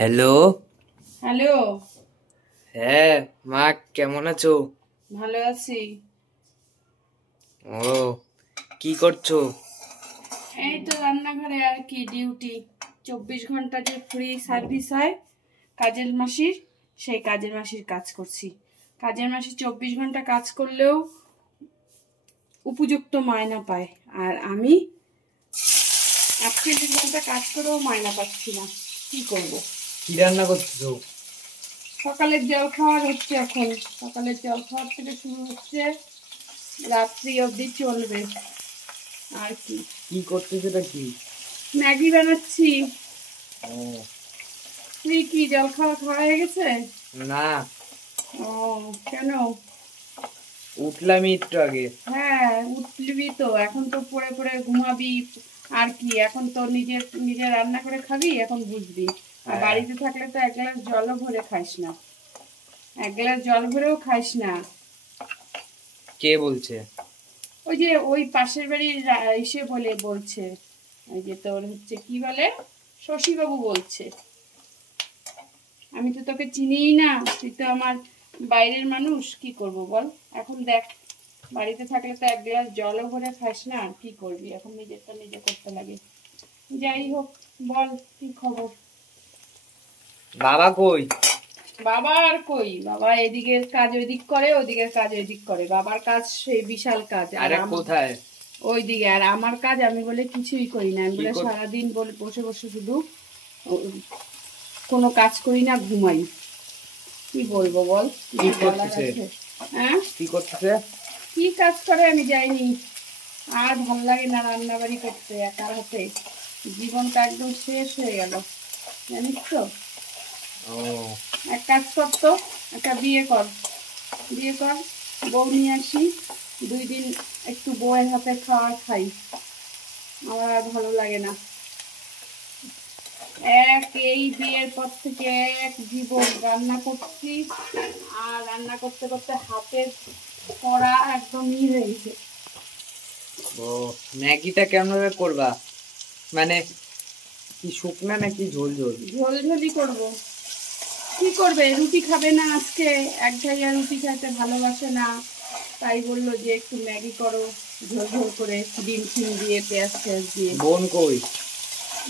Hello. Hello. হ্যাঁ মা, কেমন আছো? ভালো আছি। ও, কি করছো? এই তো রান্নাঘরে আর কি ডিউটি। 24 ঘন্টা যে ফ্রি সার্ভিস হয় কাজের মাসির, সেই কাজের মাসির কাজ করছি। কাজের মাসি 24 ঘন্টা কাজ করলেও উপযুক্ত মায়না পায়, আর আমি 48 ঘন্টা কাজ করেও মায়না পাচ্ছি না। কি করব? কি রান্না করছো? সকালের জল খাওয়ার হচ্ছে এখন। সকালের জল খাওয়ার থেকে শুরু হচ্ছে, রাত্রি অবধি চলবে। আর কি কি করতেছো? এটা কি? ম্যাগি বানাচ্ছি। ও, তুই কি জল খাওয়া হয়ে গেছে? না, ও, কেন? উঠলামই একটু আগে। হ্যাঁ, উঠবি তো, এখন তো পড়ে পড়ে ঘুমাবি। আর কি, এখন তো নিজের নিজে রান্না করে খাবি, এখন বুঝবি। আর হ্যাঁ। বাড়িতে থাকলে তো এক গ্লাস জলও ভরে খাইস না। এক গ্লাস জল ভরেও খাইস না। কে বলছে? ওই যে ওই পাশের বাড়ির এসে বলছে, ওই যে তোর হচ্ছে কি বলে, শশীবাবু বলছে। আমি তো তোকে চিনিই না, তুই তো আমার বাইরের মানুষ। কি করব বল? এখন দেখ, বাড়িতে থাকলে তো এক গ্লাস জলও ভরে খাস না, আর কি করবি? এখন নিজেরটা নিজে করতে লাগে। যাই হোক, বল কি খবর? বাবা কই? বাবা আর কই? বাবা এদিকের কাজ ওইদিক করে, ওদিকের কাজ ওইদিক করে। বাবার কাজ সেই বিশাল কাজ, আর আরে কোথায়? ওইদিকে। আর আমার কাজ আমি বলে কিছুই করি না। আমি বলে সারাদিন বলে বসে বসে শুধু কোনো কাজ করি না, ঘুমাই। কি বলবো বল? কি করতেছে? হ্যাঁ, কি করতেছে? কি কাজ করে আমি যাইনি। আর ভাল লাগে না রান্না বাড়ি করতে একার হাতে। জীবনটা একদম শেষ হয়ে গেল, জানিস তো। ও, এক কাজ করতো, একটা বিয়ে কর। বিয়ে কর, বউ নিয়ে আসি, 2 দিন একটু বউয়ের হাতে খাওয়া খাই। আমার আর ভালো লাগে না। এই বিয়ের পর থেকে এক জীবন রান্না করছি, আর রান্না করতে করতে হাতের কড়া একদম হয়ে গেছে। ও, ম্যাগিটা কেমন ভাবে করবা? মানে কি শুকনা নাকি ঝোল ঝোল? ঝোলঝোলি করবো। কি করবে, রুটি খাবে না আজকে। এক জায়গায় রুটি খাইতে ভালোবাসে না, তাই বললো যে একটু ম্যাগি করো, ঝোল ঝোল করে, ডিম টিম দিয়ে, পেঁয়াজ টেয়াজ দিয়ে। বোন কই?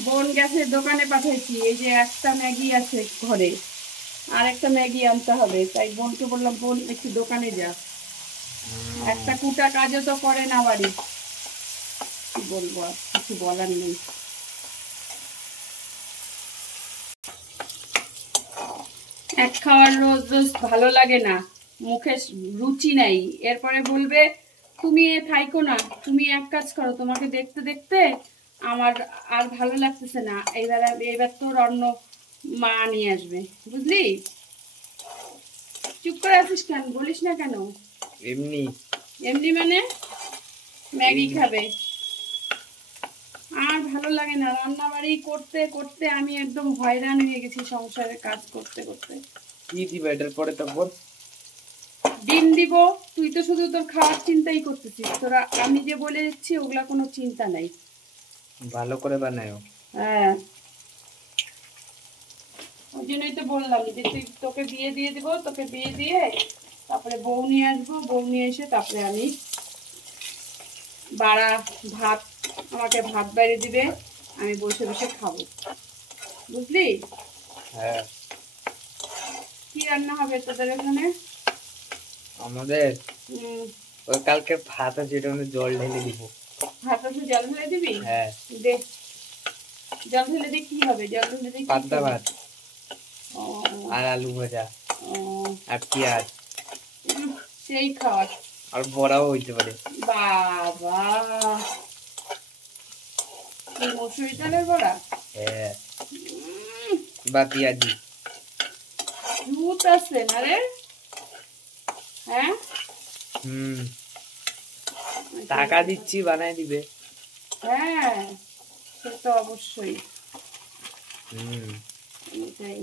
বোন গেছে দোকানে, পাঠাইছি। এই যে একটা ম্যাগি আছে ঘরে, আর একটা ম্যাগি আনতে হবে। তাই বোনকে বললাম, বোন একটু দোকানে যা। একটা কুটা কাজও তো করে না বাড়ি। কি বলবো, আর কিছু বলার নেই। এক খাওয়ার রোজ রোজ ভালো লাগে না, মুখে রুচি নাই। এরপরে বলবে তুমি থাইকো না, তুমি এক কাজ করো, তোমাকে দেখতে দেখতে আমার আর ভালো লাগতেছে না। এইবার তোর অন্য মা নিয়ে আসবে, বুঝলি? চুপ করে আছিস কেন? বলিস না কেন? এমনি। এমনি মানে ম্যাগি খাবে। আর ভালো লাগে না রান্না বাড়ি করতে করতে। আমি একদম হয়রান হয়ে গেছি সংসারের কাজ করতে করতে। কি দিবা এটার পরে? তারপর ডিম দিব। তুই তো শুধু তোর খাওয়ার চিন্তাই করতেছিস। তোরা আমি যে বলে দিচ্ছি ওগুলা কোনো চিন্তা নাই। ভালো করে বানায়ো। হ্যাঁ, ওই জন্যই তো বললাম যে তোকে বিয়ে দিয়ে দিব। তোকে বিয়ে দিয়ে তারপরে বউ নিয়ে আসবো। বউ নিয়ে এসে তারপরে আমি ভাত, আমাকে ভাত বাইরে দিবে, আমি বসে বসে খাবো, বুঝলি? হ্যাঁ। কি রান্না হবে তোদের এখানে? আমাদের ওই কালকে ভাত আছে, এটা জল ঢেলে দিব। ভাত আছে, জল ঢেলে দিবি? হ্যাঁ। দে, জল ঢেলে দিয়ে কি হবে? জল ঢেলে দিয়ে পান্তা ভাত ও, আর আলু ভাজা ও, আর পেঁয়াজ, সেই খাওয়ার। আর বড়াও হইতে পারে। বাবা, মসুরি ডালের বড়া? হ্যাঁ, বা পেঁয়াজি। দুধ আছে না রে? হ্যাঁ, টাকা দিচ্ছি, বানাই দিবে। হ্যাঁ, সে তো অবশ্যই। এটাই।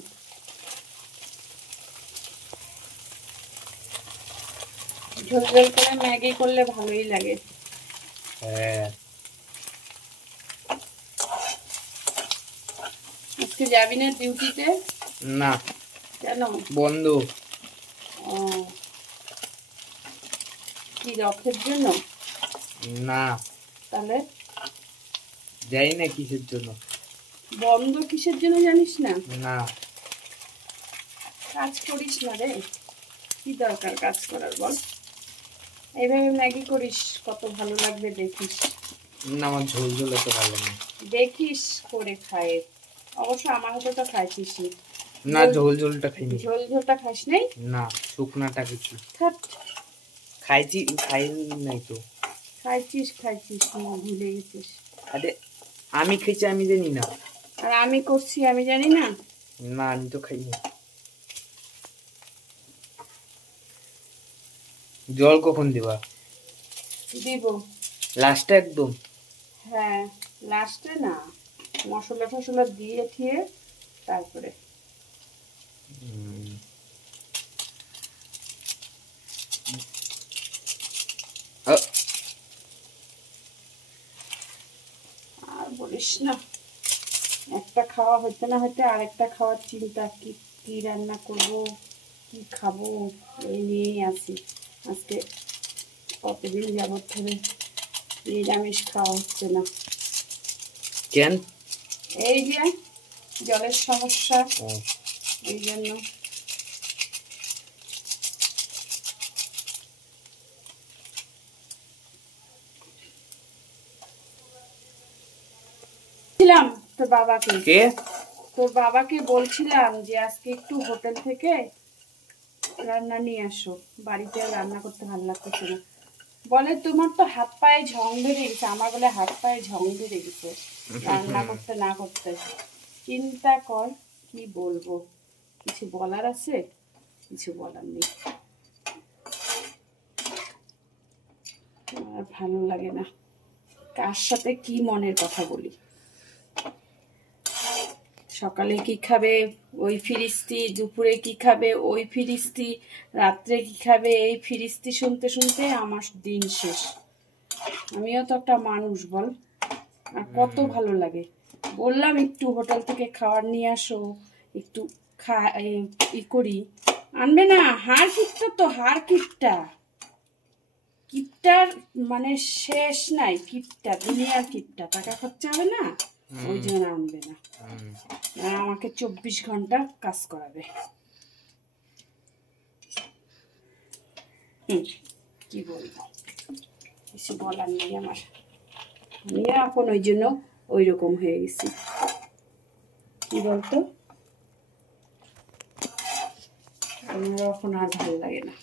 ঝোল ঝোল করে ম্যাগি করলে ভালোই লাগে। হ্যাঁ। আজকে যাবি না ডিউটিতে? না। কেন? বন্ধ। ও, কি রথের জন্য? না। তাহলে যাই না কিসের জন্য। বন্ধ কিসের জন্য জানিস না? না। কাজ করিস না রে, কি দরকার কাজ করার বল? এইভাবে ম্যাগি করিস, কত ভালো লাগবে দেখিস। না, আমার ঝোল ঝোল এত ভালো লাগে না। দেখিস করে খায়। অবশ্য আমার হাতে তো খাইছিস না, ঝোল ঝোলটা খাইনি। ঝোল ঝোলটা খাস নাই? না, শুকনাটা কিছু খাট। খাইছি, খাই নাই তো। খাইছিস ভুলে গেছিস। আরে আমি খেয়েছি, আমি জানি না। আর আমি করছি আমি জানি না? না, আমি তো খাইনি। জল কখন দিবা? দিব লাস্টে একদম? হ্যাঁ, লাস্টে না, মশলা টশলা দিয়ে ঠিয়ে তারপরে। আর বলিস না, একটা খাওয়া হইতে না হইতে আরেকটা খাওয়ার চিন্তা, কি কি রান্না করব, কি খাবো, এই নিয়েই আছি। আজকে কতদিন যাবত ধরে নিরামিষ খাওয়া হচ্ছে না। কেন? এই যে জলের সমস্যা, এই জন্য। তোর বাবাকে বলছিলাম যে আজকে একটু হোটেল থেকে রান্না নিয়ে আসো, বাড়িতে রান্না করতে ভালো লাগতেছে না। বলে তোমার তো হাত পায়ে ঝং ধরে গেছে। আমার বলে হাত পায়ে ঝং ধরে গেছে রান্না করতে না করতে। চিন্তা কর, কি বলবো? কিছু বলার আছে? কিছু বলার নেই। আর ভালো লাগে না, কার সাথে কি মনের কথা বলি। সকালে কি খাবে ওই ফিরিস্তি, দুপুরে কি খাবে ওই ফিরিস্তি, রাত্রে কি খাবে এই ফিরিস্তি শুনতে শুনতে আমার দিন শেষ। আমিও তো একটা মানুষ বল, আর কত ভালো লাগে। বললাম একটু হোটেল থেকে খাবার নিয়ে আসো, একটু ই করি, আনবে না। হাড় কিপটা তো, হাড় কিপটা, কিপটার মানে শেষ নাই। কিপটা, দুনিয়ার কিপটা, টাকা খরচা হবে না, ওই জন্য আনবে না। আর আমাকে 24 ঘন্টা কাজ করাবে। কি বলবো, কিছু বলার নেই আমার। আমি এখন ওই জন্য ওই রকম হয়ে গেছি। কি বলতো, আমার এখন আর ভালো লাগে না।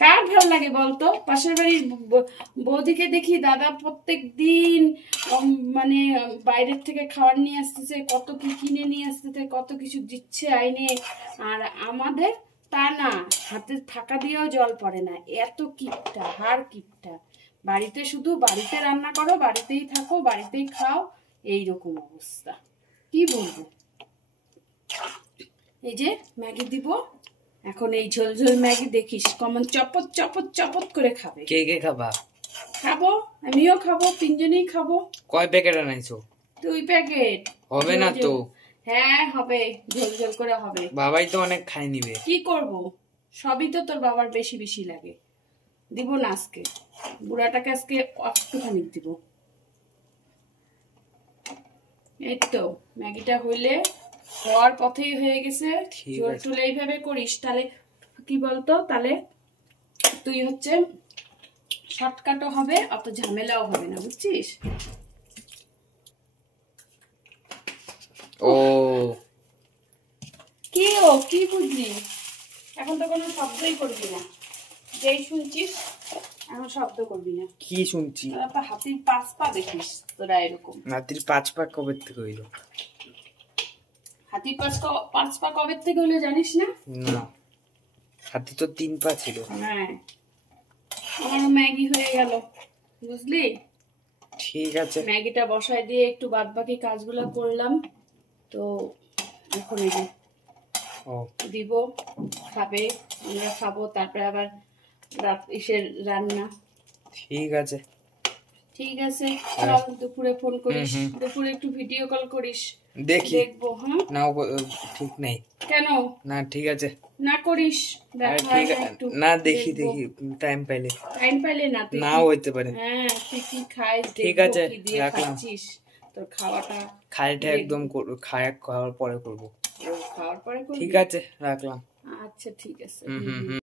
কার ভালো লাগে বলতো? পাশের বাড়ির বৌদিকে দেখি, দাদা প্রত্যেক দিন মানে বাইরের থেকে খাবার নিয়ে আসতেছে, কত কি কিনে নিয়ে আসতেছে, কত কিছু দিচ্ছে আইনে। আর আমাদের তা না, হাতে থাকা দিয়েও জল পড়ে না। এত কিপটা, হাড় কিপটা। বাড়িতে শুধু বাড়িতে রান্না করো, বাড়িতেই থাকো, বাড়িতেই খাও, এইরকম অবস্থা। কি বলবো? এই যে ম্যাগি দিব এখন, এই ঝোল ঝোল ম্যাগি দেখিস কেমন চপত চপত চপত করে খাবে। কে কে খাবা? খাবো, আমিও খাবো, তিনজনেই খাবো। কয় প্যাকেট আনাইছো? 2 প্যাকেট। হবে না তো? হ্যাঁ হবে, ঝোল ঝোল করে হবে। বাবাই তো অনেক খাই নিবে। কি করব, সবই তো তোর বাবার বেশি বেশি লাগে। দিব না আজকে, বুড়াটাকে আজকে একটুখানি দিব। এই তো ম্যাগিটা হইলে হওয়ার পথেই হয়ে গেছে। ঝোল টোল এইভাবে করিস তাহলে কি বলতো, তাহলে তুই হচ্ছে শর্টকাটও হবে, অত ঝামেলাও হবে না, বুঝছিস? ও কি বুঝলি? এখন তো কোনো শব্দই করবি না, যেই শুনছিস এখন শব্দ করবি না। কি শুনছি? হাতির 5 পা দেখিস তোরা এরকম। হাতির 5 পা কবে থেকে হইলো? হাতির 5 পা কবে থেকে হইলো জানিস না? না, হাতি তো 3 পা ছিল। হ্যাঁ, আমার ম্যাগি হয়ে গেল, বুঝলি? ঠিক আছে, ম্যাগিটা বসায় দিয়ে একটু বাদ বাকি কাজগুলো করলাম। তো এখন এই যে দিব, খাবে, আমরা খাবো, তারপরে আবার রাতের রান্না। ঠিক আছে ঠিক আছে, চল দুপুরে ফোন করিস, দুপুরে একটু ভিডিও কল করিস। দেখি দেখবো। হ্যাঁ, না ঠিক নেই। কেন না ঠিক আছে, না করিস? আরে দেখা ঠিক হয় আছে, একটু না দেখি দেখবো। দেখি টাইম পাইলে। টাইম পাইলে না, তুই নাও হইতে পারে। হ্যাঁ তুই কি খাইস ঠিক দেখবো, আছে, কি দিয়ে রাখলাম। খাচ্ছিস, তোর খাওয়াটা খাইটা দেখবো। একদম খাওয়ার পরে করবো। খাওয়ার পরে করবি? ঠিক আছে, রাখলাম। আচ্ছা ঠিক আছে। হুম হুম হুম।